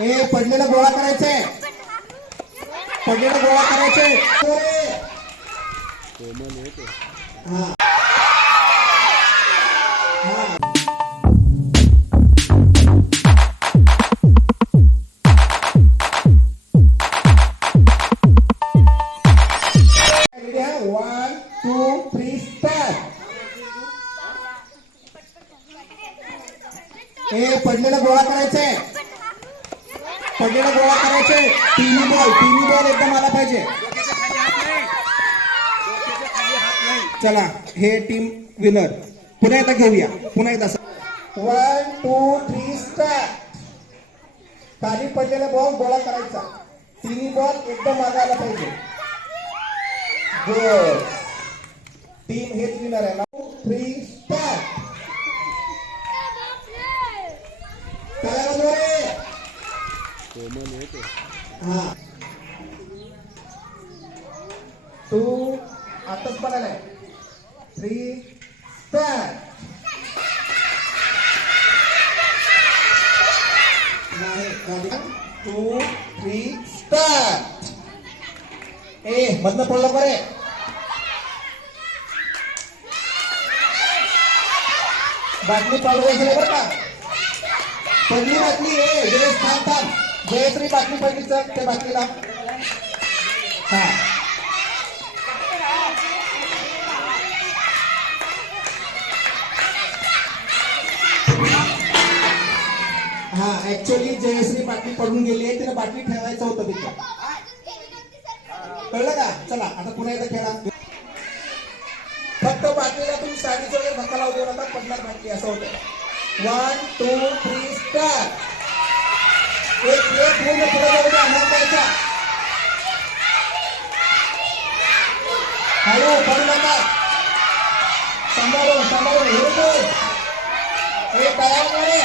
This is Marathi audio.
ए पडलेला गोळा करायचंय पडलेला गोळा करायचंय हा टू ए पडलेला गोळा करायचंय पडलेला गोळा करायचे. तिन्ही बॉल तिन्ही बॉल एकदम आला पाहिजे. चला हे टीम विनर पुन्हा एकदा घेऊया. पुन्हा एकदा वन टू थ्री स्टार्ट खाली पडलेला बॉल गोळा करायचा. तिन्ही बॉल एकदम मागे आला पाहिजे. टीम हेच विनर आहे ना. थ्री स्टार्ट चला बरोबर कोमल आहे हा टू आताच पडायला three start two three start A मधनं पडलं बरे. बातमी पाडू झाली बरं का? पडली बातमी. ए जयेश थांब थांब. जयश्री बातमी पडली चल त्या बाटलीला हा. हा ऍक्च्युअली जयश्री बातमी पडून गेली आहे तिला बातमी ठेवायचं होतं तिथं. कळलं का? चला आता पुन्हा एकदा खेळा. फक्त बाटलीला तुम्ही साडीचं वगैरे धक्का लावू देऊ नका पडणार बाटली असं होतं. वन टू थ्री स्टार एक एक पूर्ण पुढे जाऊ द्या हात द्यायचा हॅलो पडू नका सांभाळून सांभाळून हे बोल हे तयार मध्ये